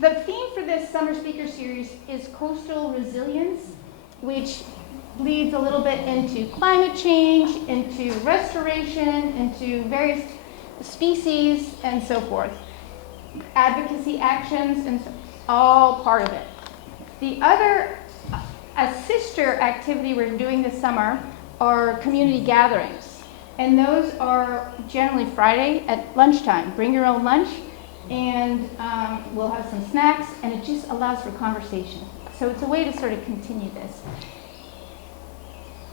the theme for this summer speaker series is coastal resilience, which leads a little bit into climate change, into restoration, into various species, and so forth. Advocacy actions, and all part of it. The other, a sister activity we're doing this summer are community gatherings. And those are generally Friday at lunchtime. Bring your own lunch, and we'll have some snacks, and it just allows for conversation. So it's a way to sort of continue this.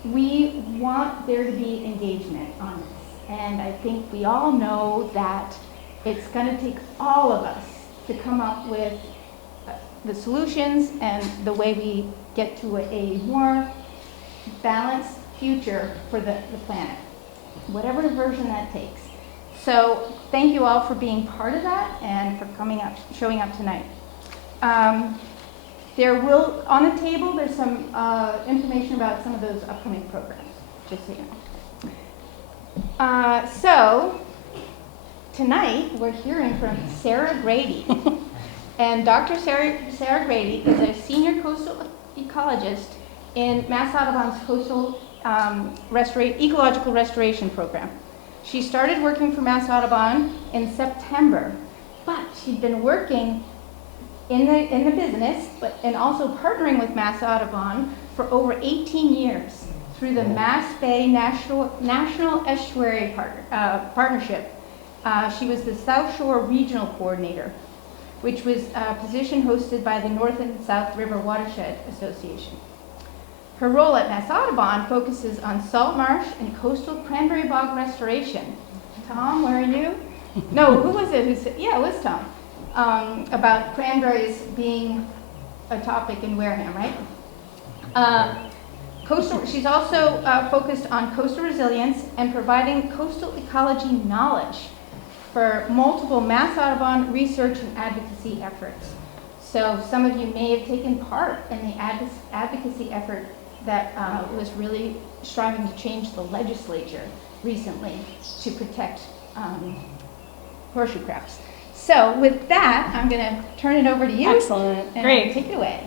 We want there to be engagement on this, and I think we all know that it's going to take all of us to come up with the solutions and the way we get to a more balanced future for the planet, whatever version that takes. So thank you all for being part of that and for coming up, showing up tonight. There will, on the table, there's some information about some of those upcoming programs, just so you know. So tonight, we're hearing from Sarah Grady. And Dr. Sarah Grady is a senior coastal ecologist in Mass Audubon's coastal ecological restoration program. She started working for Mass Audubon in September, but she'd been working in the business, and also partnering with Mass Audubon for over 18 years through the Mass Bay National Estuary Partnership. She was the South Shore Regional Coordinator, which was a position hosted by the North and South River Watershed Association. Her role at Mass Audubon focuses on salt marsh and coastal cranberry bog restoration. Tom, where are you? No, who was it who said, yeah, it was Tom, about cranberries being a topic in Wareham, right? She's also focused on coastal resilience and providing coastal ecology knowledge for multiple Mass Audubon research and advocacy efforts. So some of you may have taken part in the advocacy effort that was really striving to change the legislature recently to protect horseshoe crabs. So with that, I'm going to turn it over to you. Excellent. And Great. Take it away.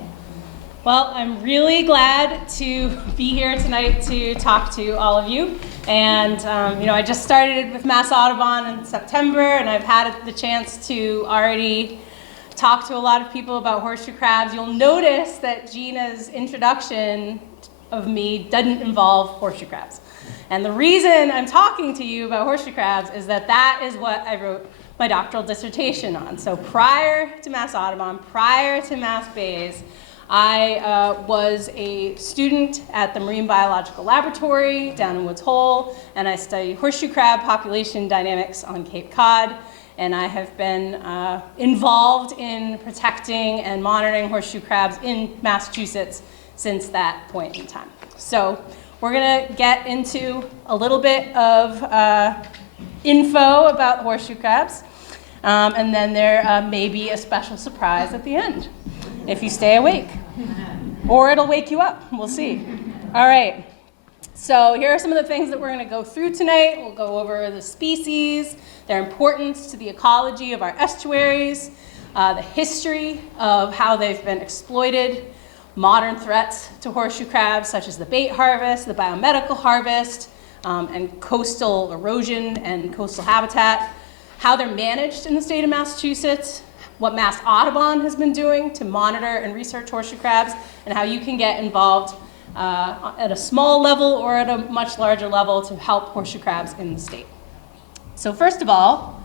Well, I'm really glad to be here tonight to talk to all of you. And, I just started with Mass Audubon in September, and I've had the chance to already talk to a lot of people about horseshoe crabs. You'll notice that Gina's introduction of me doesn't involve horseshoe crabs. And the reason I'm talking to you about horseshoe crabs is that is what I wrote my doctoral dissertation on. So prior to Mass Audubon, prior to Mass Bays, I was a student at the Marine Biological Laboratory down in Woods Hole, and I studied horseshoe crab population dynamics on Cape Cod, and I have been involved in protecting and monitoring horseshoe crabs in Massachusetts since that point in time. So we're going to get into a little bit of info about horseshoe crabs, and then there may be a special surprise at the end, if you stay awake. Or it'll wake you up, we'll see. All right, so here are some of the things that we're going to go through tonight. We'll go over the species, their importance to the ecology of our estuaries, the history of how they've been exploited, modern threats to horseshoe crabs such as the bait harvest, the biomedical harvest, and coastal erosion and coastal habitat, how they're managed in the state of Massachusetts, what Mass Audubon has been doing to monitor and research horseshoe crabs, and how you can get involved at a small level or at a much larger level to help horseshoe crabs in the state. So first of all,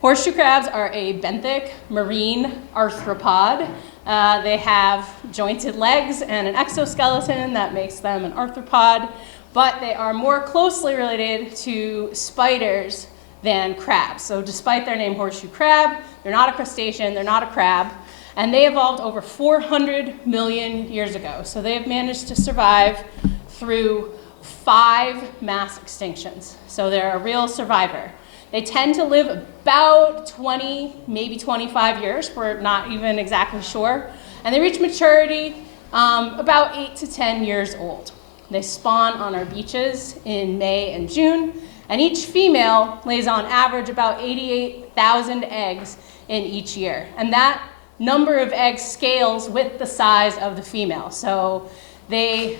horseshoe crabs are a benthic marine arthropod. They have jointed legs and an exoskeleton that makes them an arthropod, but they are more closely related to spiders than crabs. So despite their name horseshoe crab, they're not a crustacean, they're not a crab, and they evolved over 400 million years ago. So they have managed to survive through 5 mass extinctions. So they're a real survivor. They tend to live about 20, maybe 25 years. We're not even exactly sure. And they reach maturity about 8 to 10 years old. They spawn on our beaches in May and June, and each female lays on average about 88,000 eggs in each year. And that number of eggs scales with the size of the female. So they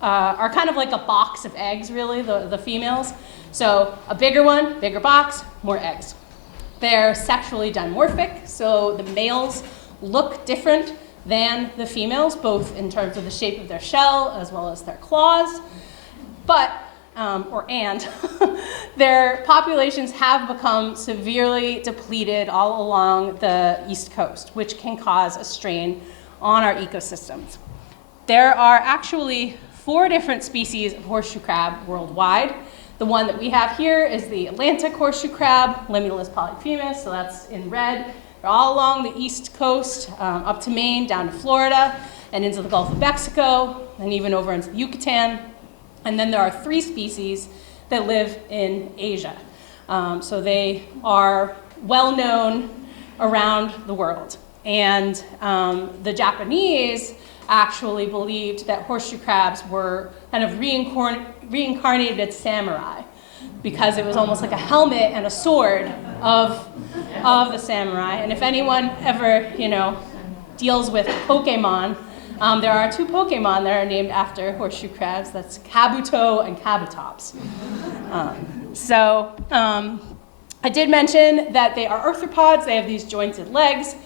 are kind of like a box of eggs, really, the females. So a bigger one, bigger box, more eggs. They're sexually dimorphic, so the males look different than the females, both in terms of the shape of their shell as well as their claws. But, their populations have become severely depleted all along the East Coast, which can cause a strain on our ecosystems. There are actually 4 different species of horseshoe crab worldwide. The one that we have here is the Atlantic horseshoe crab, Limulus polyphemus, so that's in red. They're all along the East Coast, up to Maine, down to Florida, and into the Gulf of Mexico, and even over into the Yucatan. And then there are 3 species that live in Asia. So they are well known around the world. And the Japanese actually believed that horseshoe crabs were kind of reincarnated samurai, because it was almost like a helmet and a sword of the samurai. And if anyone ever, deals with Pokemon, there are 2 Pokemon that are named after horseshoe crabs. That's Kabuto and Kabutops. I did mention that they are arthropods. They have these jointed legs.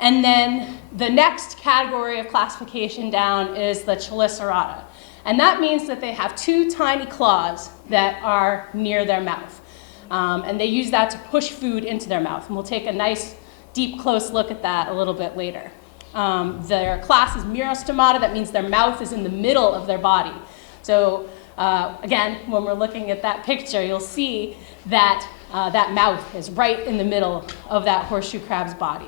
And then the next category of classification down is the Chelicerata. And that means that they have 2 tiny claws that are near their mouth. And they use that to push food into their mouth. And we'll take a nice, deep, close look at that a little bit later. Their class is Merostomata. That means their mouth is in the middle of their body. So again, when we're looking at that picture, you'll see that that mouth is right in the middle of that horseshoe crab's body.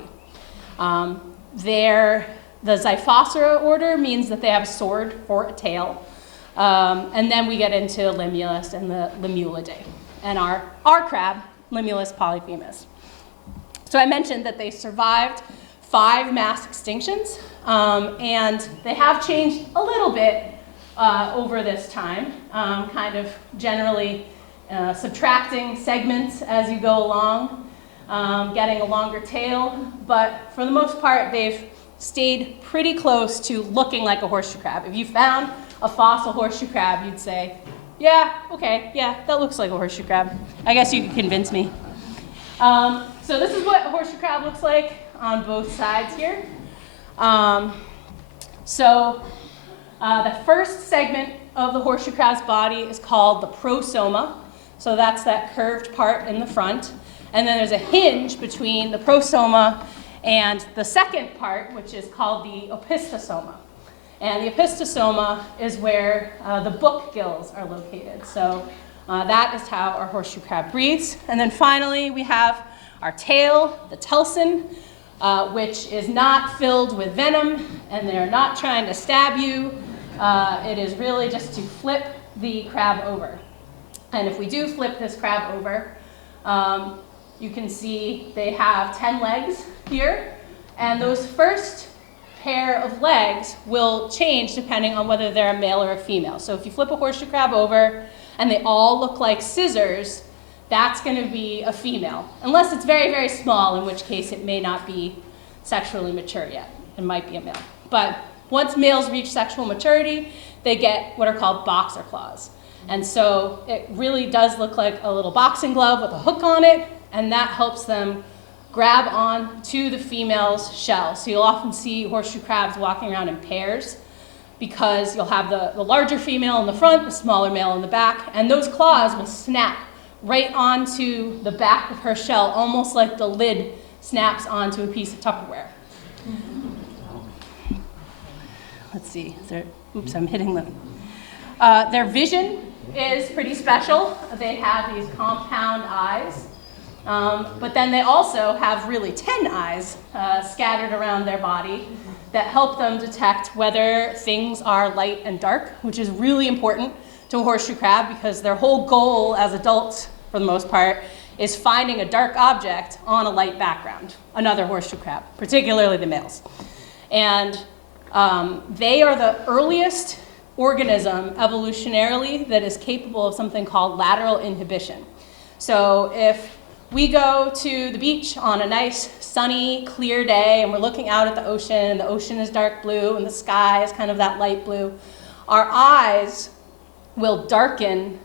The Xiphosaura order means that they have a sword for a tail. And then we get into Limulus and the Limulidae, and our crab, Limulus polyphemus. So I mentioned that they survived 5 mass extinctions, and they have changed a little bit over this time, kind of generally subtracting segments as you go along, getting a longer tail, but for the most part, they've stayed pretty close to looking like a horseshoe crab. If you found a fossil horseshoe crab, you'd say, yeah, okay, yeah, that looks like a horseshoe crab. I guess you could convince me. So this is what a horseshoe crab looks like on both sides here. The first segment of the horseshoe crab's body is called the prosoma. So that's that curved part in the front. And then there's a hinge between the prosoma and the second part, which is called the opistosoma. And the opistosoma is where the book gills are located. So that is how our horseshoe crab breathes. And then finally, we have our tail, the telson, which is not filled with venom, and they're not trying to stab you. It is really just to flip the crab over. And if we do flip this crab over, you can see they have 10 legs here, and those first pair of legs will change depending on whether they're a male or a female. So if you flip a horseshoe crab over and they all look like scissors, that's going to be a female, unless it's very, very small, in which case it may not be sexually mature yet. It might be a male. But once males reach sexual maturity, they get what are called boxer claws. And so it really does look like a little boxing glove with a hook on it, and that helps them grab on to the female's shell. So you'll often see horseshoe crabs walking around in pairs, because you'll have the larger female in the front, the smaller male in the back, and those claws will snap right onto the back of her shell, almost like the lid snaps onto a piece of Tupperware. Let's see, oops, I'm hitting them. Their vision is pretty special. They have these compound eyes, but then they also have really 10 eyes scattered around their body that help them detect whether things are light and dark, which is really important to a horseshoe crab, because their whole goal as adults, for the most part, is finding a dark object on a light background, another horseshoe crab, particularly the males. And they are the earliest organism evolutionarily that is capable of something called lateral inhibition. So if we go to the beach on a nice sunny, clear day and we're looking out at the ocean is dark blue and the sky is kind of that light blue, our eyes will darken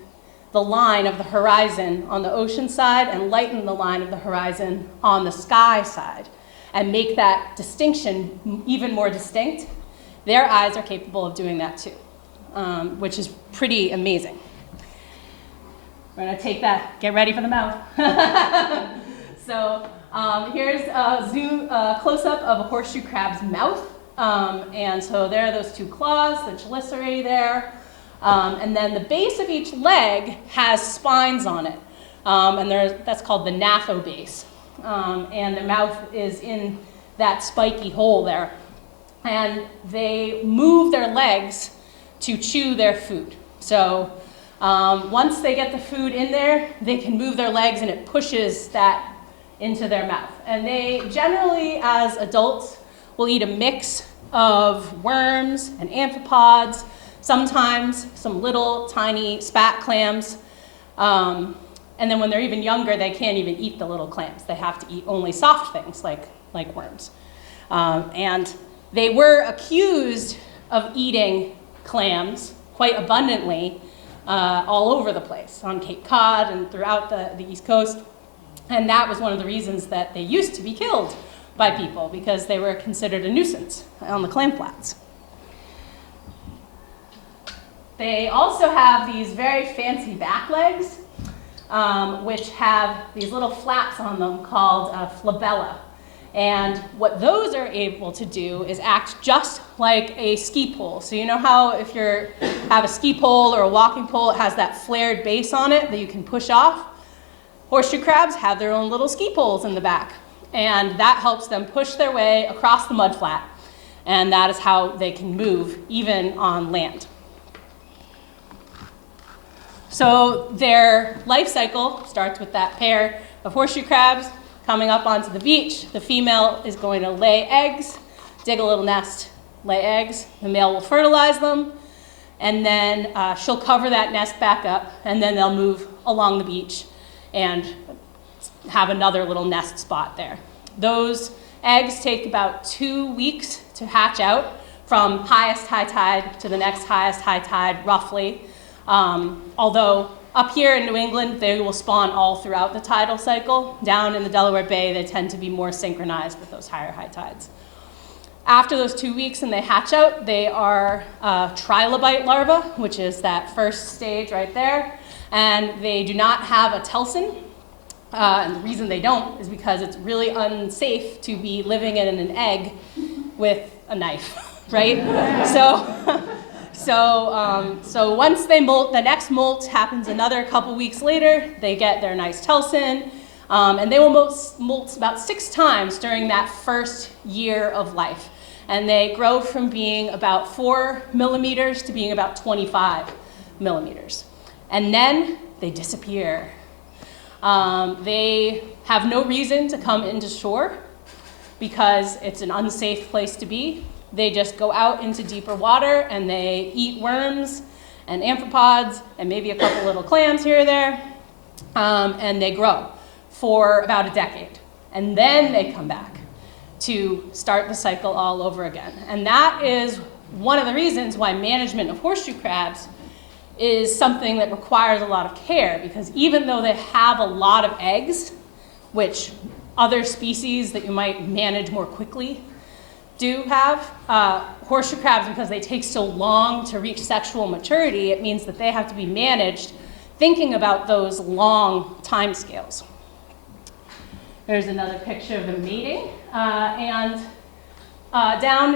the line of the horizon on the ocean side and lighten the line of the horizon on the sky side and make that distinction even more distinct. Their eyes are capable of doing that too, which is pretty amazing. We're gonna take that, get ready for the mouth. So here's a close-up of a horseshoe crab's mouth. And so there are those two claws, the chelicerae there. And then the base of each leg has spines on it. And that's called the gnathobase. And the mouth is in that spiky hole there. And they move their legs to chew their food. So once they get the food in there, they can move their legs and it pushes that into their mouth. And they generally, as adults, will eat a mix of worms and amphipods, sometimes some little tiny spat clams. And then when they're even younger, they can't even eat the little clams. They have to eat only soft things like worms. And they were accused of eating clams quite abundantly all over the place, on Cape Cod and throughout the East Coast. And that was one of the reasons that they used to be killed by people, because they were considered a nuisance on the clam flats. They also have these very fancy back legs, which have these little flaps on them called flabella. And what those are able to do is act just like a ski pole. So you know how if you have a ski pole or a walking pole, it has that flared base on it that you can push off? Horseshoe crabs have their own little ski poles in the back. And that helps them push their way across the mud flat. And that is how they can move even on land. So their life cycle starts with that pair of horseshoe crabs coming up onto the beach. The female is going to lay eggs, dig a little nest, lay eggs. The male will fertilize them, and then she'll cover that nest back up, and then they'll move along the beach and have another little nest spot there. Those eggs take about 2 weeks to hatch out from highest high tide to the next highest high tide, roughly. Although up here in New England, they will spawn all throughout the tidal cycle. Down in the Delaware Bay, they tend to be more synchronized with those higher high tides. After those 2 weeks and they hatch out, they are trilobite larvae, which is that first stage right there. And they do not have a telson. And the reason they don't is because it's really unsafe to be living in an egg with a knife, right? So once they molt, the next molt happens another couple weeks later. They get their nice telson, and they will molt about 6 times during that first year of life. And they grow from being about 4 millimeters to being about 25 millimeters. And then they disappear. They have no reason to come into shore because it's an unsafe place to be. They just go out into deeper water and they eat worms and amphipods and maybe a couple little clams here or there, and they grow for about a decade. And then they come back to start the cycle all over again. And that is one of the reasons why management of horseshoe crabs is something that requires a lot of care, because even though they have a lot of eggs, which other species that you might manage more quickly do have, horseshoe crabs, because they take so long to reach sexual maturity, it means that they have to be managed thinking about those long time scales. There's another picture of them mating. Down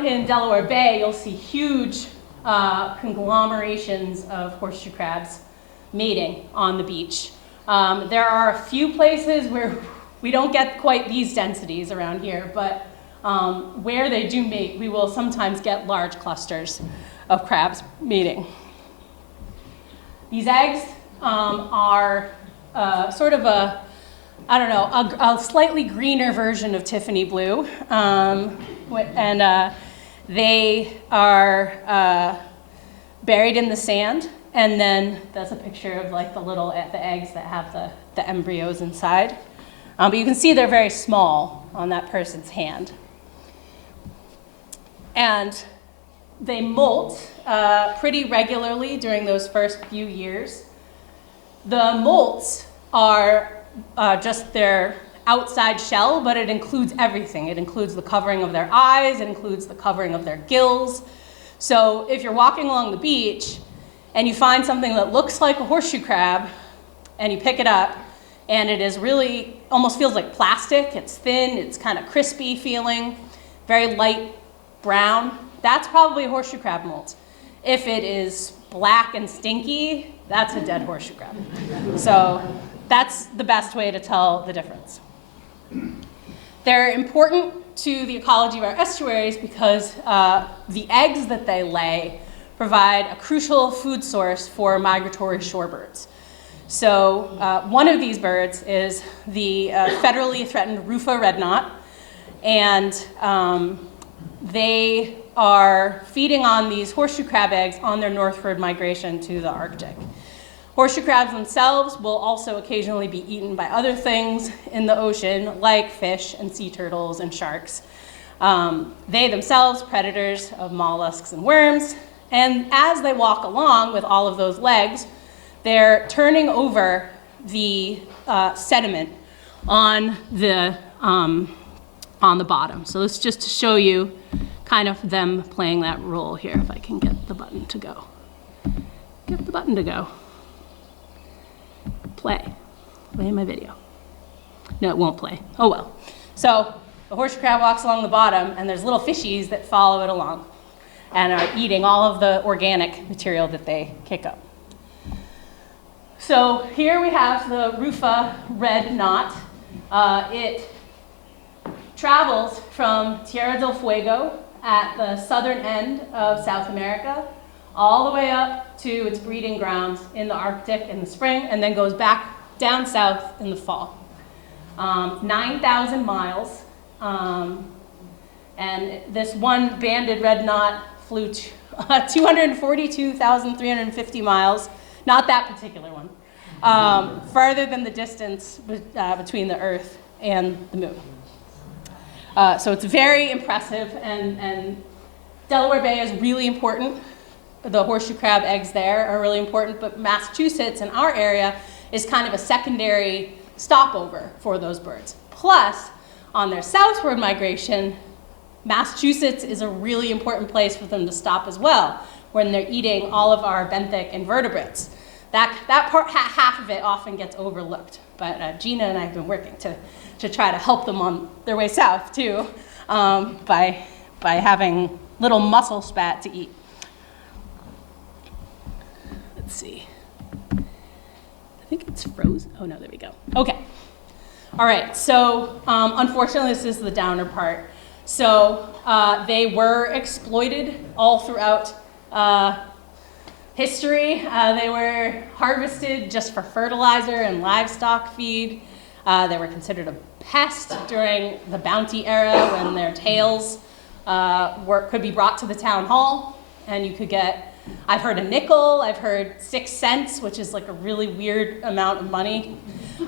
in Delaware Bay, you'll see huge conglomerations of horseshoe crabs mating on the beach. There are a few places where we don't get quite these densities around here, but where they do mate, we will sometimes get large clusters of crabs mating. These eggs are sort of a slightly greener version of Tiffany blue, and they are buried in the sand, and then that's a picture of like the eggs that have the embryos inside. But you can see they're very small on that person's hand. And they molt pretty regularly during those first few years. The molts are just their outside shell, but it includes everything. It includes the covering of their eyes, it includes the covering of their gills. So if you're walking along the beach and you find something that looks like a horseshoe crab and you pick it up and it is really, almost feels like plastic, it's thin, it's kind of crispy feeling, very light brown, that's probably a horseshoe crab molt. If it is black and stinky, that's a dead horseshoe crab. So that's the best way to tell the difference. They're important to the ecology of our estuaries because the eggs that they lay provide a crucial food source for migratory shorebirds. So one of these birds is the federally threatened Rufa red knot, and they are feeding on these horseshoe crab eggs on their northward migration to the Arctic. Horseshoe crabs themselves will also occasionally be eaten by other things in the ocean, like fish and sea turtles and sharks. They themselves, predators of mollusks and worms, and as they walk along with all of those legs, they're turning over the sediment on the bottom. So this is just to show you kind of them playing that role here, if I can get the button to go. Get the button to go. Play my video. No, it won't play. Oh well. So the horseshoe crab walks along the bottom and there's little fishies that follow it along and are eating all of the organic material that they kick up. So here we have the Rufa red knot. It travels from Tierra del Fuego at the southern end of South America all the way up to its breeding grounds in the Arctic in the spring, and then goes back down south in the fall. 9,000 miles, and this one banded red knot flew 242,350 miles, not that particular one, farther than the distance between the Earth and the Moon. So it's very impressive, and Delaware Bay is really important. The horseshoe crab eggs there are really important, but Massachusetts in our area is kind of a secondary stopover for those birds. Plus, on their southward migration, Massachusetts is a really important place for them to stop as well, when they're eating all of our benthic invertebrates. That part, half of it often gets overlooked, but Gina and I have been working to try to help them on their way south too, by having little mussel spat to eat. Let's see. I think it's frozen. Oh no, there we go. Okay. All right, so unfortunately this is the downer part. So they were exploited all throughout history. They were harvested just for fertilizer and livestock feed. They were considered a pest during the bounty era when their tails could be brought to the town hall and you could get, I've heard a nickel, I've heard 6 cents, which is like a really weird amount of money.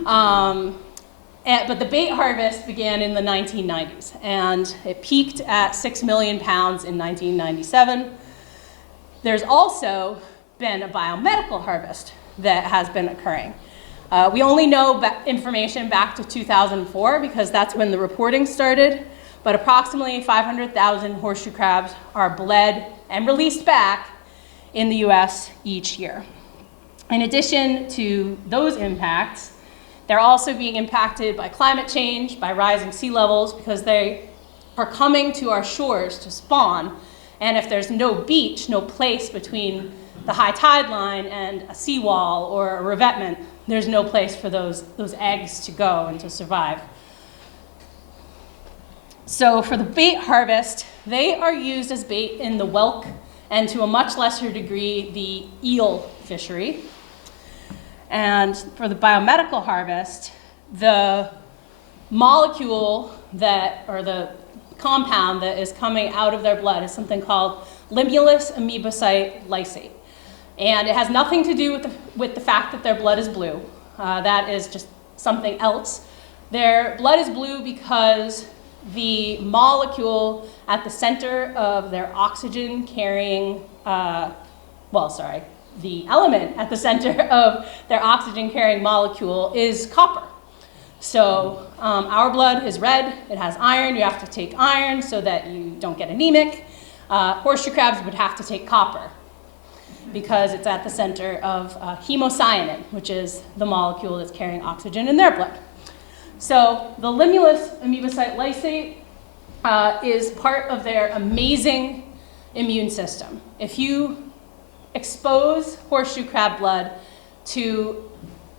But the bait harvest began in the 1990s, and it peaked at 6 million pounds in 1997. There's also been a biomedical harvest that has been occurring. We only know information back to 2004 because that's when the reporting started, but approximately 500,000 horseshoe crabs are bled and released back in the US each year. In addition to those impacts, they're also being impacted by climate change, by rising sea levels, because they are coming to our shores to spawn. And if there's no beach, no place between the high tide line and a seawall or a revetment, there's no place for those eggs to go and to survive. So for the bait harvest, they are used as bait in the whelk and to a much lesser degree, the eel fishery. And for the biomedical harvest, the molecule or the compound that is coming out of their blood is something called limulus amoebocyte lysate. And it has nothing to do with the fact that their blood is blue. That is just something else. Their blood is blue because the molecule at the center of their oxygen carrying, the element at the center of their oxygen carrying molecule is copper. So our blood is red, it has iron, you have to take iron so that you don't get anemic. Horseshoe crabs would have to take copper because it's at the center of hemocyanin, which is the molecule that's carrying oxygen in their blood. So the limulus amoebocyte lysate is part of their amazing immune system. If you expose horseshoe crab blood to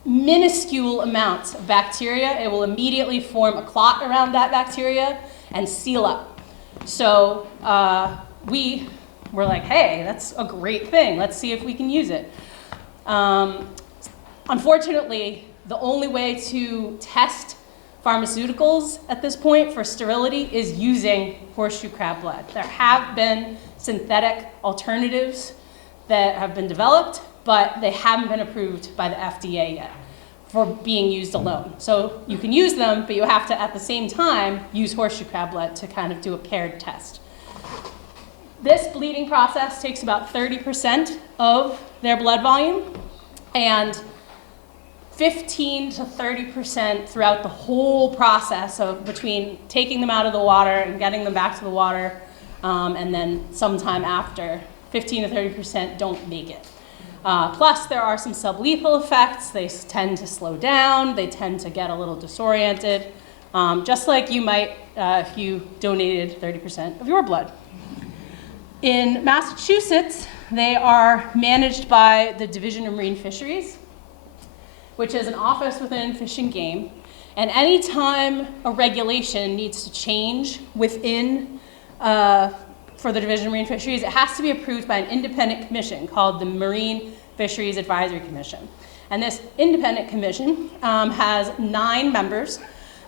minuscule amounts of bacteria, it will immediately form a clot around that bacteria and seal up. So we were like, hey, that's a great thing. Let's see if we can use it. Unfortunately, the only way to test pharmaceuticals at this point for sterility is using horseshoe crab blood. There have been synthetic alternatives that have been developed, but they haven't been approved by the FDA yet for being used alone. So you can use them, but you have to, at the same time, use horseshoe crab blood to kind of do a paired test. This bleeding process takes about 30% of their blood volume, and 15 to 30% throughout the whole process of between taking them out of the water and getting them back to the water, and then sometime after, 15 to 30% don't make it. Plus, there are some sublethal effects. They tend to slow down. They tend to get a little disoriented, just like you might if you donated 30% of your blood. In Massachusetts, they are managed by the Division of Marine Fisheries, which is an office within Fish and Game. And anytime a regulation needs to change within for the Division of Marine Fisheries, it has to be approved by an independent commission called the Marine Fisheries Advisory Commission. And this independent commission has 9 members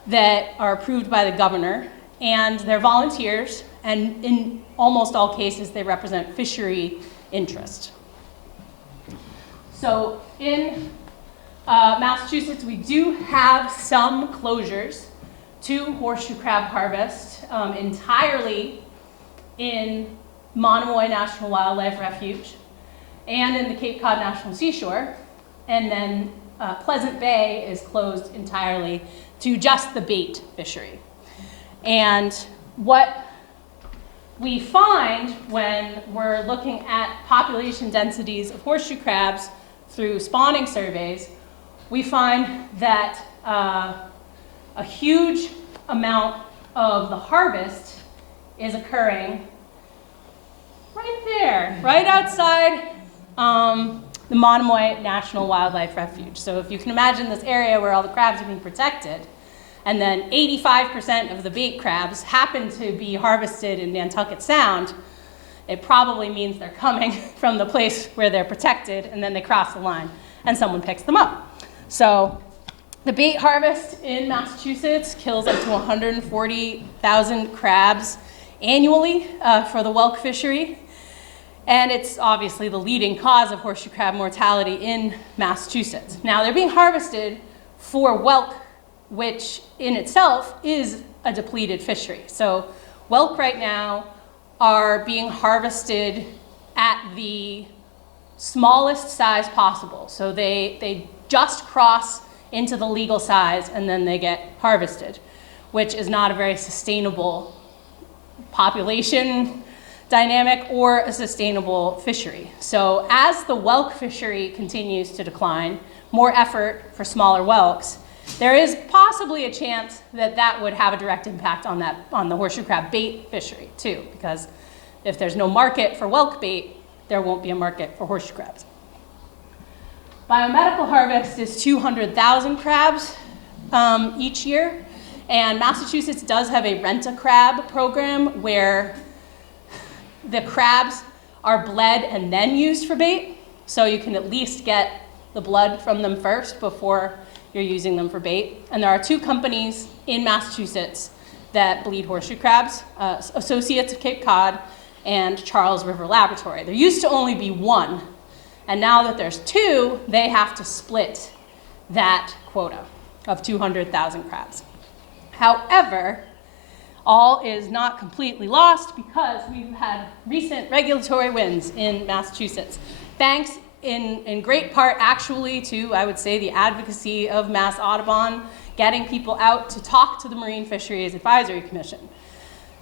that are approved by the governor, and they're volunteers, and in almost all cases, they represent fishery interest. So in Massachusetts, we do have some closures to horseshoe crab harvest entirely in Monomoy National Wildlife Refuge and in the Cape Cod National Seashore. And then Pleasant Bay is closed entirely to just the bait fishery. And what we find when we're looking at population densities of horseshoe crabs through spawning surveys, we find that a huge amount of the harvest is occurring right there, right outside the Monomoy National Wildlife Refuge. So if you can imagine this area where all the crabs are being protected, and then 85% of the bait crabs happen to be harvested in Nantucket Sound, it probably means they're coming from the place where they're protected, and then they cross the line, and someone picks them up. So the bait harvest in Massachusetts kills up to 140,000 crabs annually for the whelk fishery. And it's obviously the leading cause of horseshoe crab mortality in Massachusetts. Now, they're being harvested for whelk, which in itself is a depleted fishery. So whelk right now are being harvested at the smallest size possible. So they just cross into the legal size and then they get harvested, which is not a very sustainable population dynamic or a sustainable fishery. So as the whelk fishery continues to decline, more effort for smaller whelks, there is possibly a chance that that would have a direct impact on the horseshoe crab bait fishery too, because if there's no market for whelk bait, there won't be a market for horseshoe crabs. Biomedical harvest is 200,000 crabs each year, and Massachusetts does have a rent-a-crab program where the crabs are bled and then used for bait, so you can at least get the blood from them first before you're using them for bait. And there are 2 companies in Massachusetts that bleed horseshoe crabs, Associates of Cape Cod and Charles River Laboratory. There used to only be 1, and now that there's 2, they have to split that quota of 200,000 crabs. However, all is not completely lost because we've had recent regulatory wins in Massachusetts. Thanks in great part actually to, I would say, the advocacy of Mass Audubon, getting people out to talk to the Marine Fisheries Advisory Commission.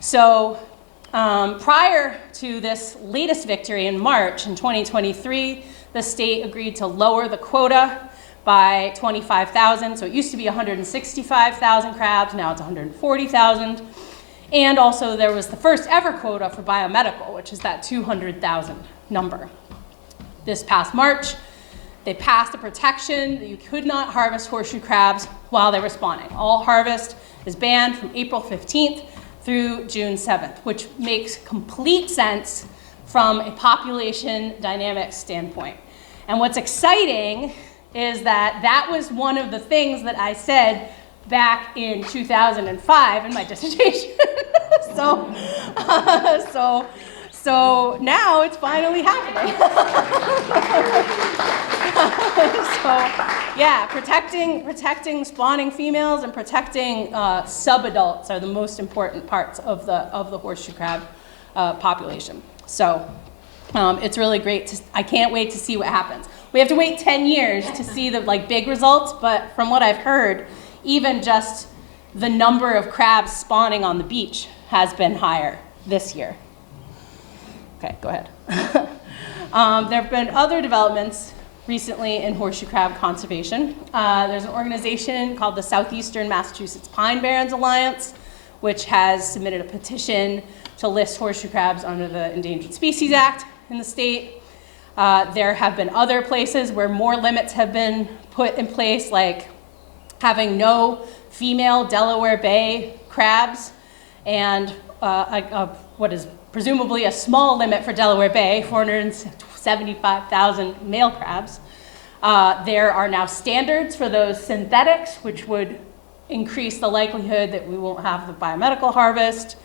So prior to this latest victory in March in 2023, the state agreed to lower the quota by 25,000. So it used to be 165,000 crabs, now it's 140,000. And also there was the first ever quota for biomedical, which is that 200,000 number. This past March, they passed a protection that you could not harvest horseshoe crabs while they were spawning. All harvest is banned from April 15th through June 7th, which makes complete sense from a population dynamics standpoint. And what's exciting is that that was one of the things that I said back in 2005 in my dissertation. So now it's finally happening. So yeah, protecting spawning females and protecting subadults are the most important parts of the horseshoe crab population. So it's really great. I can't wait to see what happens. We have to wait 10 years to see the big results, but from what I've heard, even just the number of crabs spawning on the beach has been higher this year. Okay, go ahead. There have been other developments recently in horseshoe crab conservation. There's an organization called the Southeastern Massachusetts Pine Barrens Alliance, which has submitted a petition to list horseshoe crabs under the Endangered Species Act in the state. There have been other places where more limits have been put in place, like having no female Delaware Bay crabs and what is presumably a small limit for Delaware Bay, 475,000 male crabs. There are now standards for those synthetics, which would increase the likelihood that we won't have the biomedical harvest.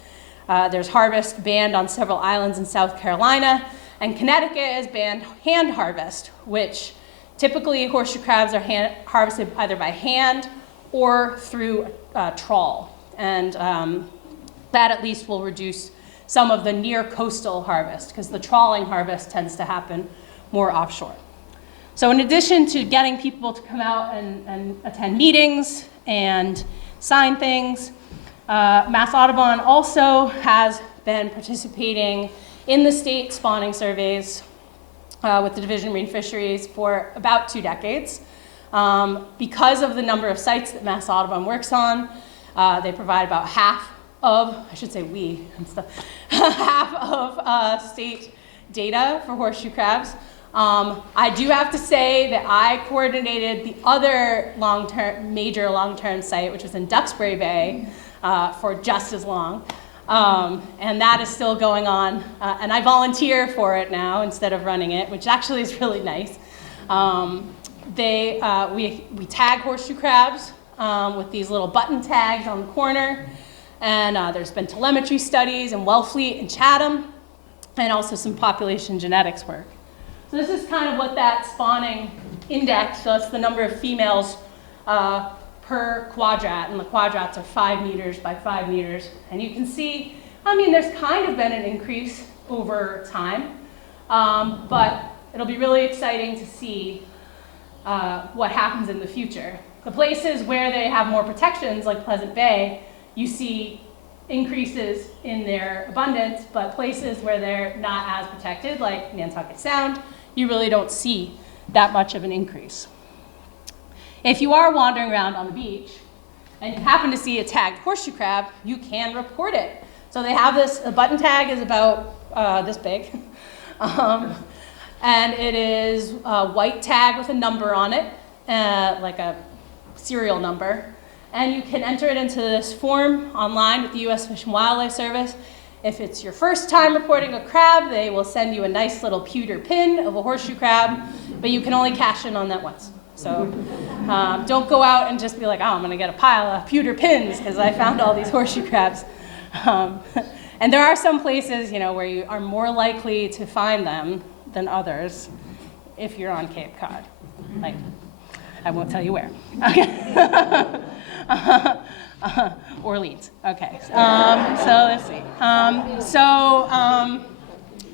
There's harvest banned on several islands in South Carolina, and Connecticut has banned hand harvest, which typically horseshoe crabs are harvested either by hand or through trawl. And that at least will reduce some of the near coastal harvest, because the trawling harvest tends to happen more offshore. So in addition to getting people to come out and attend meetings and sign things, Mass Audubon also has been participating in the state spawning surveys with the Division of Marine Fisheries for about 2 decades. Because of the number of sites that Mass Audubon works on, they provide about half of, I should say we and stuff, half of state data for horseshoe crabs. I do have to say that I coordinated the other major long-term site, which was in Duxbury Bay, for just as long. And that is still going on. And I volunteer for it now instead of running it, which actually is really nice. We tag horseshoe crabs with these little button tags on the corner. And there's been telemetry studies in Wellfleet and Chatham, and also some population genetics work. So this is kind of what that spawning index, so that's the number of females per quadrat, and the quadrats are 5 meters by 5 meters. And you can see, I mean, there's kind of been an increase over time, but it'll be really exciting to see what happens in the future. The places where they have more protections, like Pleasant Bay, you see increases in their abundance, but places where they're not as protected, like Nantucket Sound, you really don't see that much of an increase. If you are wandering around on the beach and you happen to see a tagged horseshoe crab, you can report it. So they have this, a button tag is about this big, and it is a white tag with a number on it, like a serial number. And you can enter it into this form online with the U.S. Fish and Wildlife Service. If it's your first time reporting a crab, they will send you a nice little pewter pin of a horseshoe crab, but you can only cash in on that once. So don't go out and just be like, oh, I'm gonna get a pile of pewter pins because I found all these horseshoe crabs. And there are some places, where you are more likely to find them than others if you're on Cape Cod. Like, I won't tell you where. Okay. Orleans. Okay. So let's see.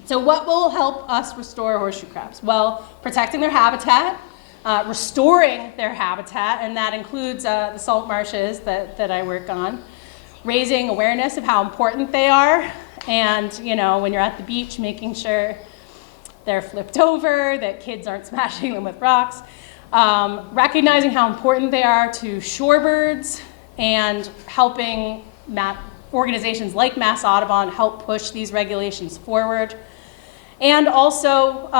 So what will help us restore horseshoe crabs? Well, protecting their habitat, restoring their habitat, and that includes the salt marshes that I work on, raising awareness of how important they are, and when you're at the beach, making sure they're flipped over, that kids aren't smashing them with rocks, recognizing how important they are to shorebirds, and helping organizations like Mass Audubon help push these regulations forward. And also,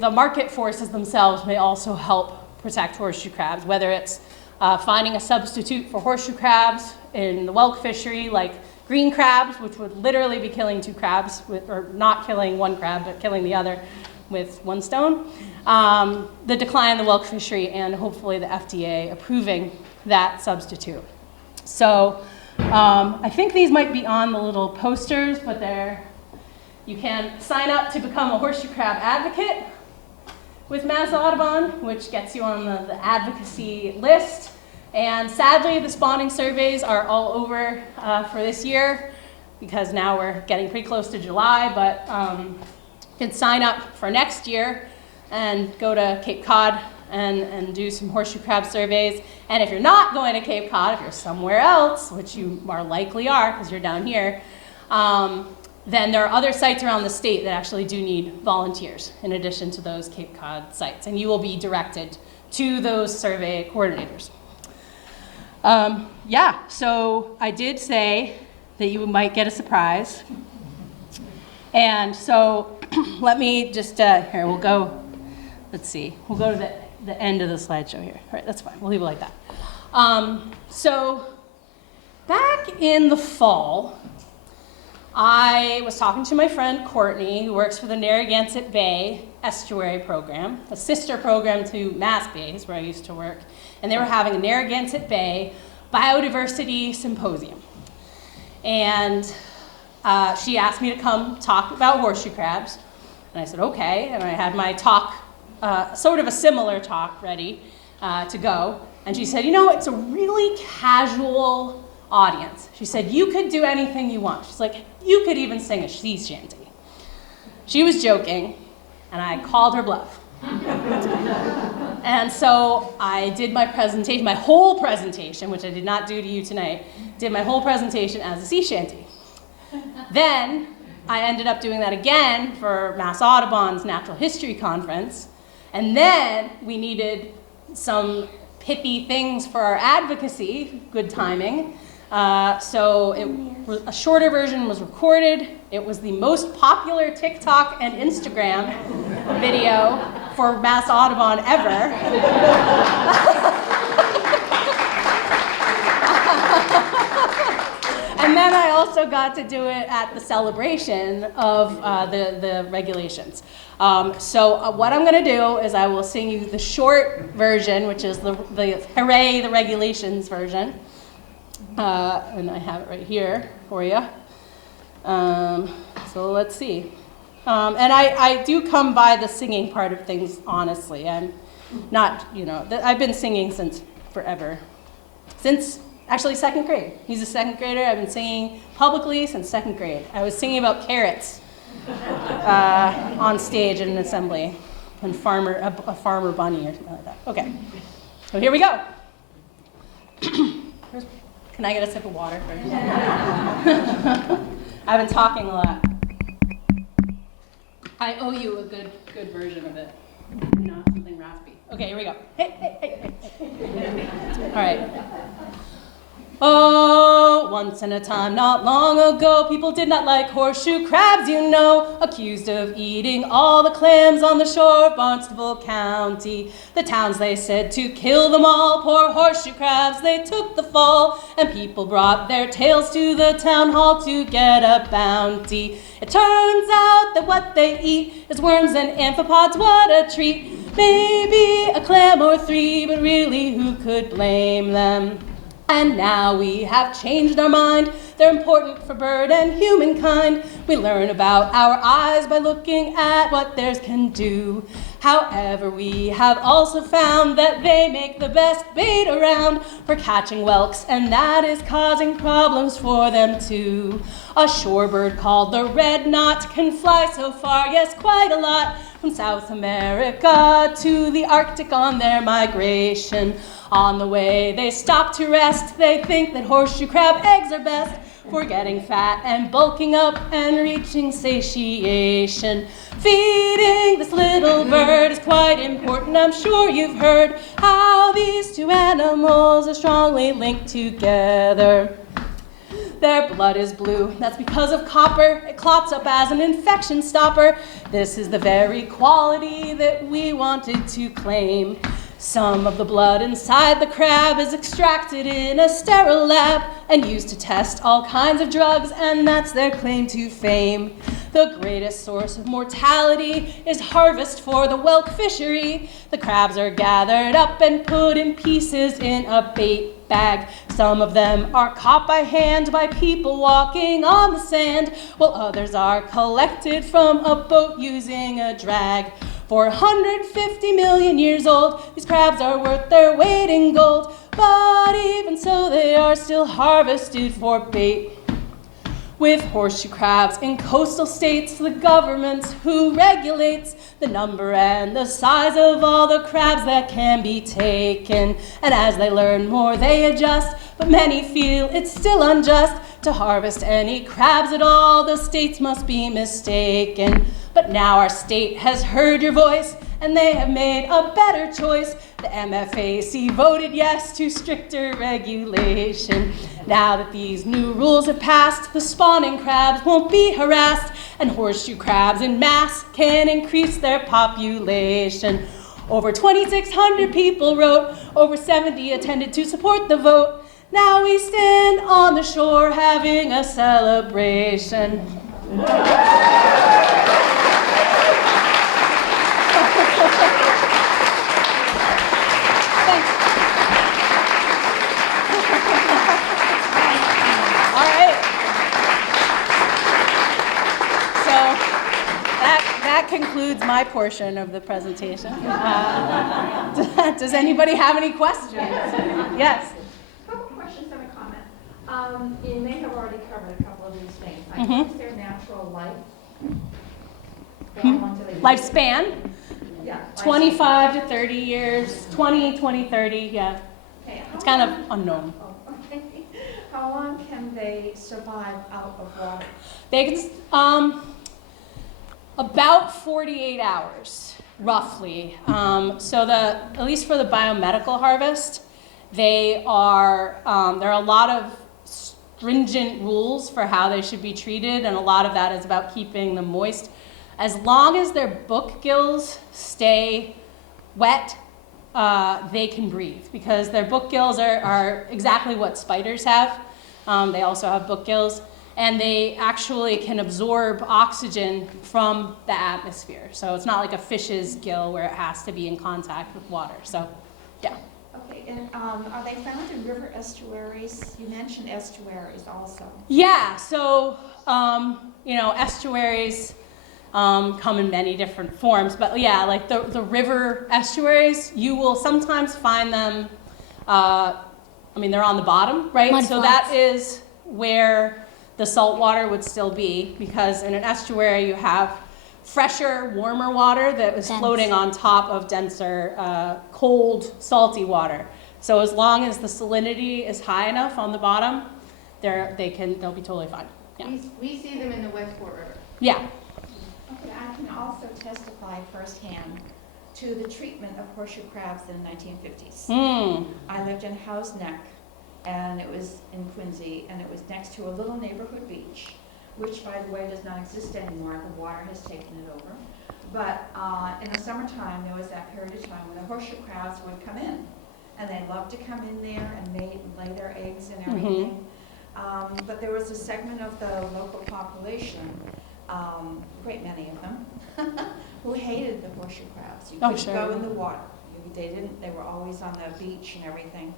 the market forces themselves may also help protect horseshoe crabs, whether it's finding a substitute for horseshoe crabs in the whelk fishery, like green crabs, which would literally be killing two crabs, or not killing one crab, but killing the other with one stone. The decline in the whelk fishery, and hopefully the FDA approving that substitute. So I think these might be on the little posters, but you can sign up to become a horseshoe crab advocate with Mass Audubon, which gets you on the advocacy list. And sadly, the spawning surveys are all over for this year, because now we're getting pretty close to July, but you can sign up for next year and go to Cape Cod and do some horseshoe crab surveys. And if you're not going to Cape Cod, if you're somewhere else, which you likely are because you're down here, then there are other sites around the state that actually do need volunteers in addition to those Cape Cod sites. And you will be directed to those survey coordinators. So I did say that you might get a surprise. And so let me just, here, we'll go to the end of the slideshow here. All right, that's fine, we'll leave it like that. So back in the fall, I was talking to my friend Courtney, who works for the Narragansett Bay Estuary Program, a sister program to Mass Bays, where I used to work, and they were having a Narragansett Bay Biodiversity Symposium. And she asked me to come talk about horseshoe crabs, and I said, okay, and I had my talk, sort of a similar talk ready to go, and she said, it's a really casual audience. She said, you could do anything you want. She's like, you could even sing a sea shanty. She was joking, and I called her bluff. And so I did my presentation, my whole presentation, which I did not do to you tonight, did my whole presentation as a sea shanty. Then I ended up doing that again for Mass Audubon's Natural History Conference, and then we needed some pithy things for our advocacy, good timing. So a shorter version was recorded. It was the most popular TikTok and Instagram video for Mass Audubon ever. And then I also got to do it at the celebration of the regulations. So what I'm going to do is I will sing you the short version, which is the Hooray the Regulations version. And I have it right here for you. So let's see. And I do come by the singing part of things, honestly. I'm not, I've been singing since forever. Since, actually, second grade. He's a second grader. I've been singing publicly since second grade. I was singing about carrots on stage at an assembly, and a farmer bunny or something like that. Okay, so here we go. Can I get a sip of water first? I've been talking a lot. I owe you a good version of it, not something raspy. Okay, here we go. Hey. All right. Oh, once in a time not long ago, people did not like horseshoe crabs, accused of eating all the clams on the shore of Barnstable County. The towns, they said, to kill them all, poor horseshoe crabs, they took the fall, and people brought their tails to the town hall to get a bounty. It turns out that what they eat is worms and amphipods, what a treat. Maybe a clam or three, but really who could blame them? And now we have changed our mind. They're important for bird and humankind. We learn about our eyes by looking at what theirs can do. However, we have also found that they make the best bait around for catching whelks, and that is causing problems for them too. A shorebird called the red knot can fly so far, yes, quite a lot, from South America to the Arctic on their migration. On the way they stop to rest, they think that horseshoe crab eggs are best for getting fat and bulking up and reaching satiation. Feeding this little bird is quite important. I'm sure you've heard how these two animals are strongly linked together. Their blood is blue. That's because of copper. It clots up as an infection stopper. This is the very quality that we wanted to claim. Some of the blood inside the crab is extracted in a sterile lab and used to test all kinds of drugs, and that's their claim to fame. The greatest source of mortality is harvest for the whelk fishery. The crabs are gathered up and put in pieces in a bait bag. Some of them are caught by hand by people walking on the sand, while others are collected from a boat using a drag. 450 million years old, these crabs are worth their weight in gold, but even so they are still harvested for bait. With horseshoe crabs in coastal states, the government who regulates the number and the size of all the crabs that can be taken. And as they learn more, they adjust, but many feel it's still unjust to harvest any crabs at all. The states must be mistaken. But now our state has heard your voice, and they have made a better choice. The MFAC voted yes to stricter regulation. Now that these new rules have passed, the spawning crabs won't be harassed, and horseshoe crabs in mass can increase their population. Over 2,600 people wrote, over 70 attended to support the vote. Now we stand on the shore having a celebration. That concludes my portion of the presentation. Does anybody have any questions? Yes. A couple questions and a comment. You may have already covered a couple of these things. What is their natural life? Lifespan? Yeah. 25 to 30 years, 20, 30, yeah. Okay, It's kind of unknown. Okay. How long can they survive out of water? They can, about 48 hours, roughly. So at least for the biomedical harvest, there are a lot of stringent rules for how they should be treated, and a lot of that is about keeping them moist. As long as their book gills stay wet, they can breathe, because their book gills are exactly what spiders have. They also have book gills, and they actually can absorb oxygen from the atmosphere. So it's not like a fish's gill where it has to be in contact with water. So, yeah. Okay, and are they found in river estuaries? You mentioned estuaries also. Yeah, so, estuaries come in many different forms, but yeah, like the river estuaries, you will sometimes find them, they're on the bottom, right? Mud So flats. that is where the salt water would still be, because in an estuary you have fresher, warmer water that is Dense. floating on top of denser, cold, salty water. So as long as the salinity is high enough on the bottom, they'll be totally fine. Yeah. We see them in the Westport River. Yeah. Okay, I can also testify firsthand to the treatment of horseshoe crabs in the 1950s. I lived in Howe's Neck, and it was in Quincy, and it was next to a little neighborhood beach, which, by the way, does not exist anymore. The water has taken it over. But in the summertime, there was that period of time when the horseshoe crabs would come in, and they loved to come in there and mate and lay their eggs and everything. But there was a segment of the local population, a great many of them, who hated the horseshoe crabs. You couldn't go in the water. They were always on the beach and everything.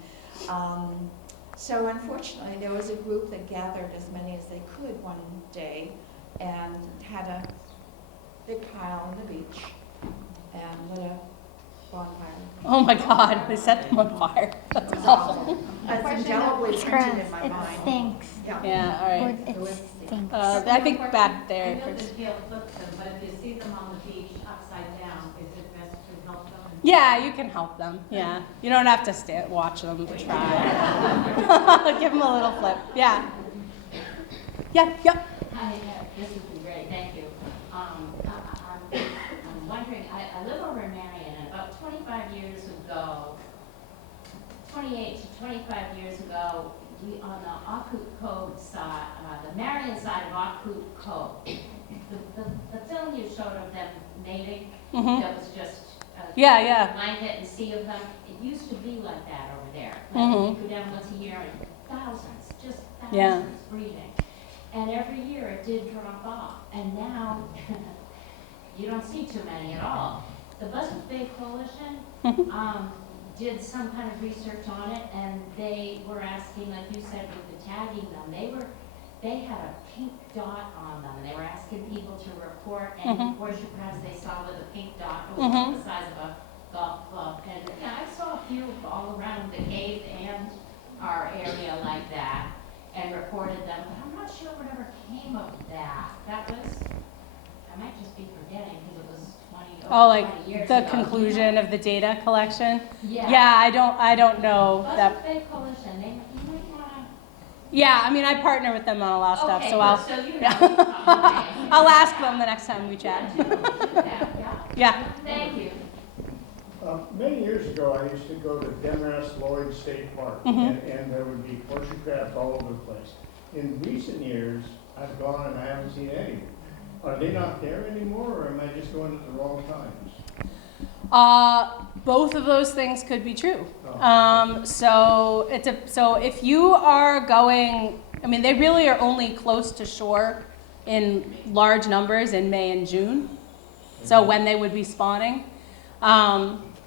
So unfortunately, there was a group that gathered as many as they could one day and had a big pile on the beach. and lit a bonfire. Oh my God, they set them on fire. That's awful. It's indelibly printed in my mind. Stinks. Yeah, all right. It stinks. I think back there. I know the tail flips them, but if you see them on the beach upside down, is it best to help them? Yeah, you can help them. Yeah, you don't have to watch them try. Give them a little flip. Yeah. Yeah. Yep. Hi, this would be great, thank you. I'm wondering, I live over in Marion, and about 25 years ago, 28 to 25 years ago, we, on the Akut Cove side, the Marion side of Akut Cove, the film you showed of them mating, Mhm. that was just Yeah. a blanket and sea of them, it used to be like that over there. Mhm. You could have once a year and thousands, just Yeah. thousands breeding. And every year it did drop off, and now you don't see too many at all. The Buzzard Bay Coalition did some kind of research on it, and they were asking, like you said, with the tagging them, they had a pink dot on them, and they were asking people to report any horseshoe crabs they saw with a pink dot. It was about the size of a golf club, and yeah, I saw a few all around the cave and our area like that, and reported them, but I'm not sure whatever came of that. That was, I might just be forgetting, because it was 20 years The ago. conclusion of the data collection. Yeah. Yeah, I don't know that. Buzzard Bay Coalition, you might wanna. Yeah, I mean, I partner with them on a lot of stuff, Okay, so well, I'll so you know. I'll ask them the next time we chat. Yeah. Yeah. Thank you. Many years ago, I used to go to Demarest Lloyd State Park, and there would be horseshoe crabs all over the place. In recent years, I've gone and I haven't seen any. Are they not there anymore, or am I just going at the wrong times? Both of those things could be true. Oh. So if you are going, I mean, they really are only close to shore in large numbers in May and June. So when they would be spawning.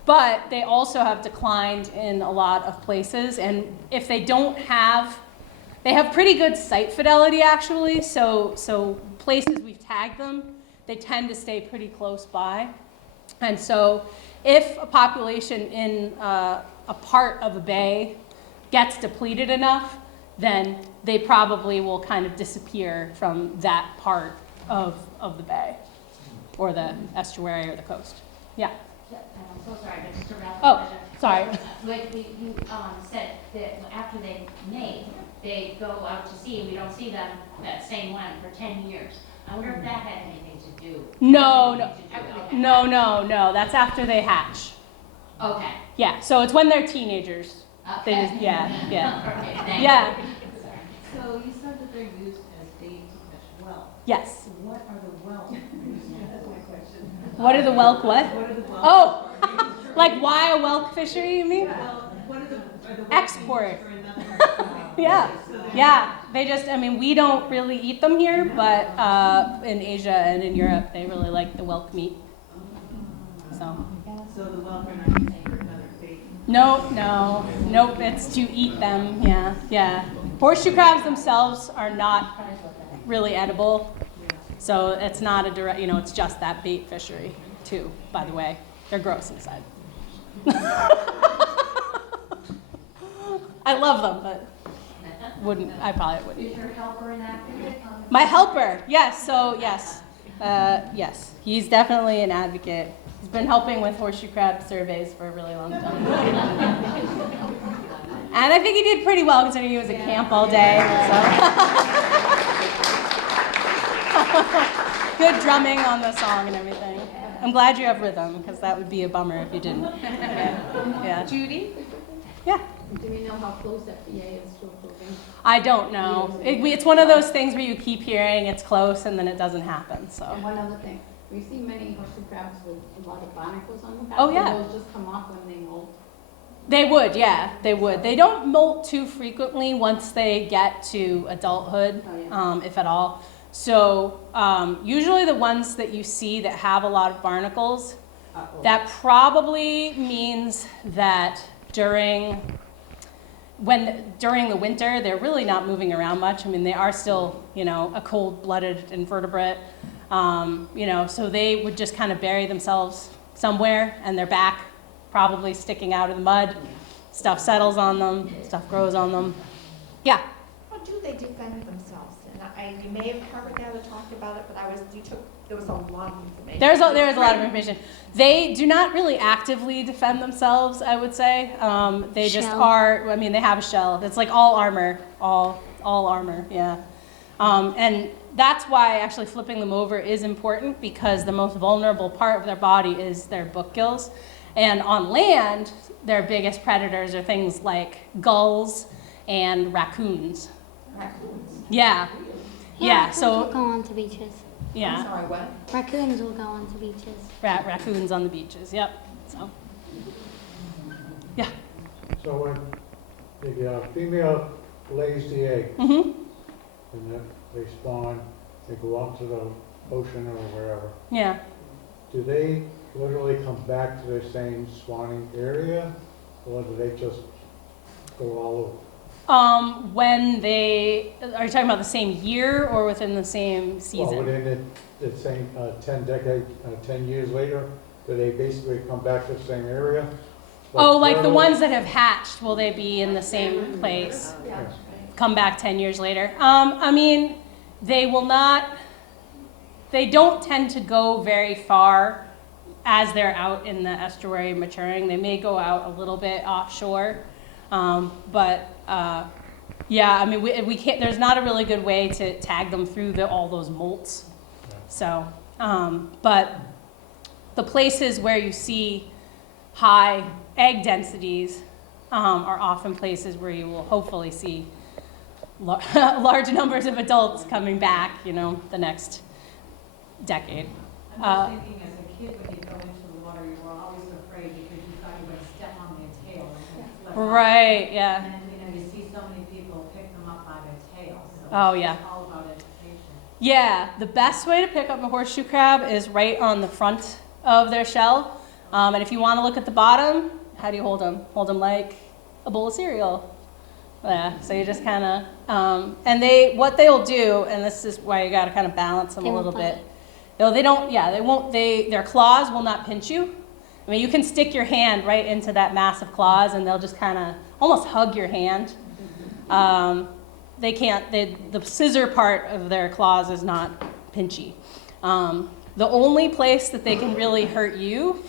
But they also have declined in a lot of places, and if they don't have, they have pretty good site fidelity actually, so places we've tagged them, they tend to stay pretty close by. And so if a population in a part of a bay gets depleted enough, then they probably will kind of disappear from that part of the bay, or the estuary or the coast. Yeah. I'm so sorry, but just to wrap Oh, up. sorry. Like you said that after they mate, they go out to sea, and we don't see them, that same one, for 10 years. I wonder if that had anything to do. No. Okay. No. That's after they hatch. Okay. Yeah. So it's when they're teenagers. They Okay. just, yeah. Okay, thank Yeah. you. So you said that they're used as bait to catch whelk. Yes. So what are the whelk? That's my question. What are the whelk what? What are the whelk? Oh, like why a whelk fishery, you mean? Well, what are the whelk Export. used for another? Yeah. Yeah. They just, I mean, we don't really eat them here, but in Asia and in Europe, they really like the whelk meat. So. So the whelk are not used for another bait. Nope, it's to eat them, yeah. Horseshoe crabs themselves are not really edible, so it's not a direct, it's just that bait fishery, too, by the way. They're gross inside. I love them, but I probably wouldn't. Is your helper an advocate? My helper, yes, yes, he's definitely an advocate. He's been helping with horseshoe crab surveys for a really long time. And I think he did pretty well considering he was at camp all day. So. Good drumming on the song and everything. I'm glad you have rhythm, because that would be a bummer if you didn't. Yeah. Judy, Yeah. Do we know how close FDA is to approving? I don't know. It's one of those things where you keep hearing it's close and then it doesn't happen. So. And one other thing, we see many horseshoe crabs with a lot of barnacles on the back. Oh, yeah. Do those just come off when they molt? They would, yeah, they would. They don't molt too frequently once they get to adulthood, if at all. So usually the ones that you see that have a lot of barnacles, that probably means that during the winter, they're really not moving around much. I mean, they are still, a cold-blooded invertebrate, so they would just kind of bury themselves somewhere, and they're back, probably sticking out of the mud. Stuff settles on them, stuff grows on them. Yeah. How do they defend themselves? And you may have covered that or talked about it, but there was a lot of information. There is a lot of information. They do not really actively defend themselves, I would say. They just are, I mean, they have a shell. It's like all armor, all armor, yeah. And that's why actually flipping them over is important, because the most vulnerable part of their body is their book gills. And on land, their biggest predators are things like gulls and raccoons. Raccoons? Yeah. Yeah, Raccoons so, will go on to beaches. yeah. I'm sorry, what? Raccoons will go on to beaches. Raccoons on the beaches, yep. So, yeah. So when the female lays the egg, Mm-hmm. and then they spawn, they go out to the ocean or wherever, Yeah. do they literally come back to the same spawning area, or do they just go all over? When they, are you talking about the same year or within the same season? Well, within the same 10 years later, do they basically come back to the same area? Oh, like the turtles? ones that have hatched, will they be in the same place? Yeah. Come back 10 years later? I mean, they will not, they don't tend to go very far as they're out in the estuary maturing. They may go out a little bit offshore, but yeah, I mean, we can't, there's not a really good way to tag them through all those molts. So, but the places where you see high egg densities are often places where you will hopefully see large numbers of adults coming back, you know, the next decade. I'm just thinking, as a kid, when you go into the water, you were always afraid because you thought you were going to step on their tail. And flip off. Right, yeah. And, you see so many people pick them up by their tails. So Oh, it's yeah. all about education. Yeah, the best way to pick up a horseshoe crab is right on the front of their shell. And if you want to look at the bottom, how do you hold them? Hold them like a bowl of cereal. Yeah, so you just kind of, and what they'll do, and this is why you got to kind of balance them a little bit. Their claws will not pinch you. I mean, you can stick your hand right into that massive claws and they'll just kind of almost hug your hand. They can't, the scissor part of their claws is not pinchy. The only place that they can really hurt you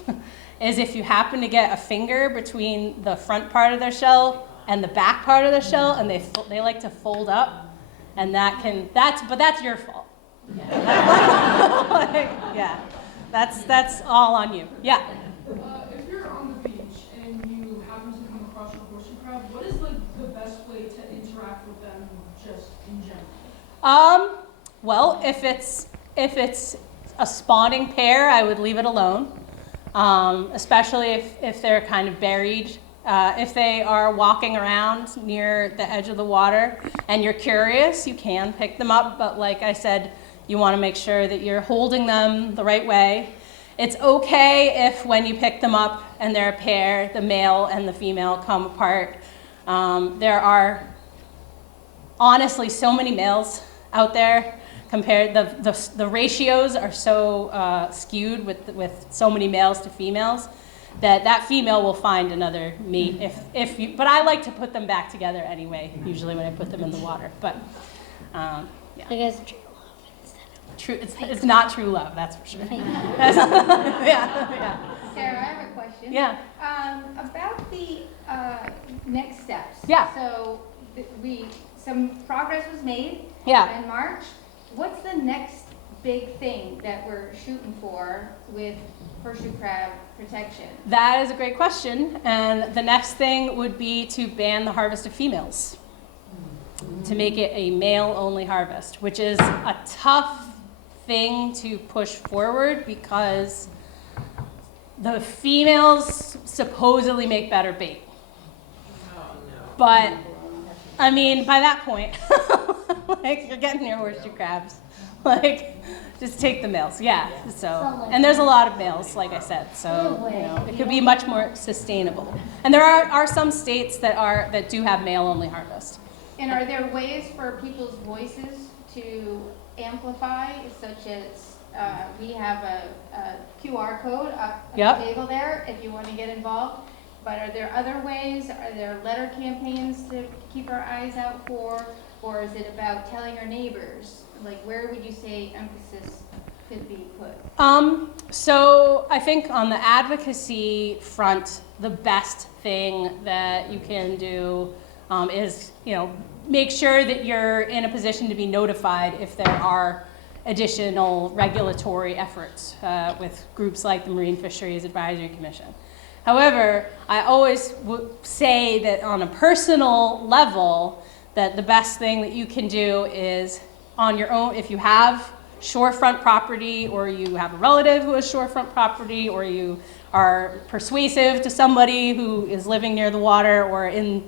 is if you happen to get a finger between the front part of their shell and the back part of the shell, and they like to fold up, and but that's your fault. Yeah, that's all on you. Yeah. If you're on the beach and you happen to come across a horseshoe crab, what is the best way to interact with them just in general? Well, if it's a spawning pair, I would leave it alone, especially if they're kind of buried. If they are walking around near the edge of the water and you're curious, you can pick them up, but like I said, you want to make sure that you're holding them the right way. It's okay if when you pick them up and they're a pair, the male and the female come apart. There are honestly so many males out there compared, the ratios are so skewed with so many males to females that female will find another mate but I like to put them back together anyway, usually when I put them in the water, but yeah. I guess It's not true love, that's for sure. Yeah. Sarah, I have a question. Yeah. About the next steps. Yeah. So some progress was made Yeah. in March. What's the next big thing that we're shooting for with horseshoe crab protection? That is a great question, and the next thing would be to ban the harvest of females, to make it a male-only harvest, which is a tough thing to push forward because the females supposedly make better bait. But, I mean, by that point, like, you're getting your horseshoe crabs. Like, just take the males, yeah. So, and there's a lot of males, like I said, so, you know, it could be much more sustainable. And there are some states that do have male-only harvest. And are there ways for people's voices to amplify, such as We have a QR code up on Yep. the table there if you want to get involved. But are there other ways? Are there letter campaigns to keep our eyes out for? Or is it about telling our neighbors? Like, where would you say emphasis could be put? So I think on the advocacy front, the best thing that you can do is, make sure that you're in a position to be notified if there are additional regulatory efforts with groups like the Marine Fisheries Advisory Commission. However, I always would say that on a personal level, that the best thing that you can do is on your own, if you have shorefront property, or you have a relative who has shorefront property, or you are persuasive to somebody who is living near the water or in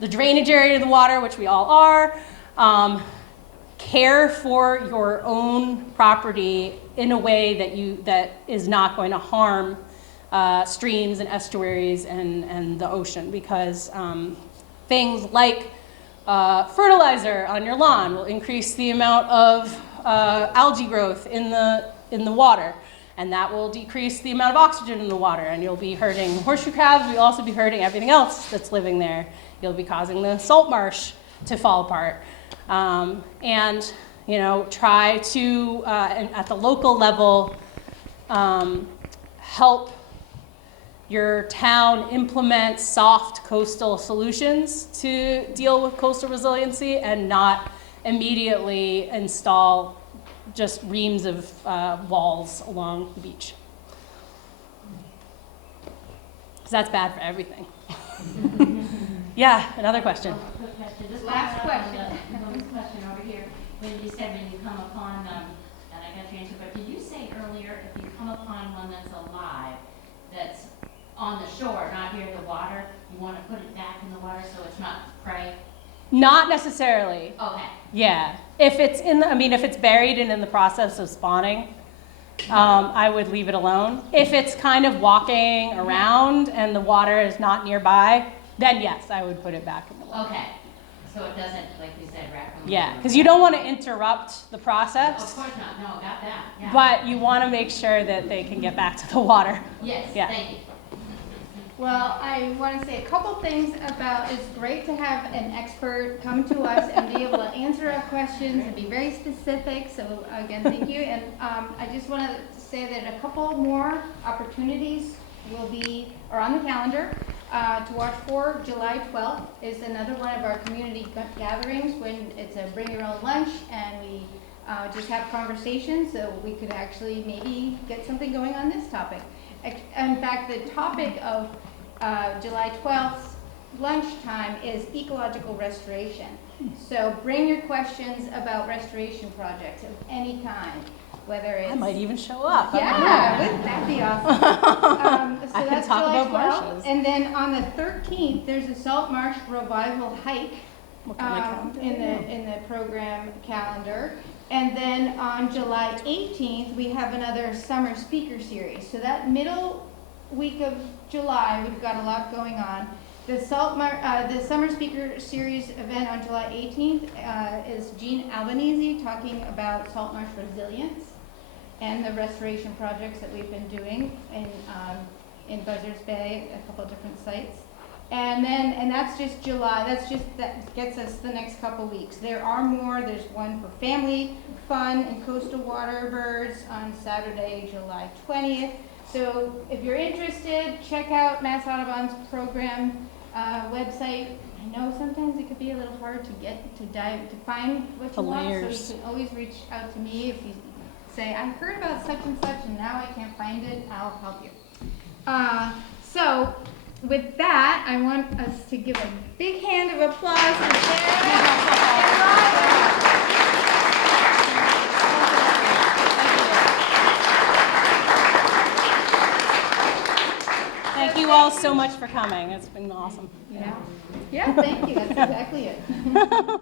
the drainage area of the water, which we all are, care for your own property in a way that is not going to harm streams and estuaries and the ocean, because things like fertilizer on your lawn will increase the amount of algae growth in the water, and that will decrease the amount of oxygen in the water, and you'll be hurting horseshoe crabs. You'll also be hurting everything else that's living there. You'll be causing the salt marsh to fall apart. And try to at the local level help your town implement soft coastal solutions to deal with coastal resiliency, and not immediately install just reams of walls along the beach. Because that's bad for everything. Yeah, another question. Quick question. This Last question. Woman's question over here. When you said when you come upon them, and I got your answer, but did you say earlier if you come upon one that's alive, that's on the shore, not near the water, you want to put it back in the water so it's not prey? Not necessarily. Okay. Yeah. If it's if it's buried and in the process of spawning, I would leave it alone. If it's kind of walking around and the water is not nearby, then yes, I would put it back in the water. Okay. So it doesn't, like you said, raccoon. Yeah, because you don't want to interrupt the Of process, course not. No, got that. Yeah. but you want to make sure that they can get back to the water. Yes, Yeah. thank you. Well, I want to say a couple things about, it's great to have an expert come to us and be able to answer our questions and be very specific. So again, thank you. And I just want to say that a couple more opportunities are on the calendar to watch for. July 12th is another one of our community gatherings when it's a bring your own lunch, and we just have conversations, so we could actually maybe get something going on this topic. In fact, the topic of July 12th lunchtime is ecological restoration. So bring your questions about restoration projects of any kind, whether it's... I might even show up. Yeah, wouldn't that be awesome? So I can that's talk July about 12th. marshes. And then on the 13th, there's a Salt Marsh Revival hike Look at my calendar. in the program calendar. And then on July 18th, we have another summer speaker series. So that middle week of July, we've got a lot going on. The summer speaker series event on July 18th is Jean Albanese talking about salt marsh resilience and the restoration projects that we've been doing in Buzzards Bay, a couple of different sites. And that's just July. That gets us the next couple weeks. There are more. There's one for family fun and coastal water birds on Saturday, July 20th. So if you're interested, check out Mass Audubon's program website. I know sometimes it could be a little hard to find what you want. So you can always reach out to me if you say, I heard about such and such and now I can't find it. I'll help you. So with that, I want us to give a big hand of applause to Sarah and Roger. Thank you all so much for coming. It's been awesome. Yeah, thank you. That's exactly it.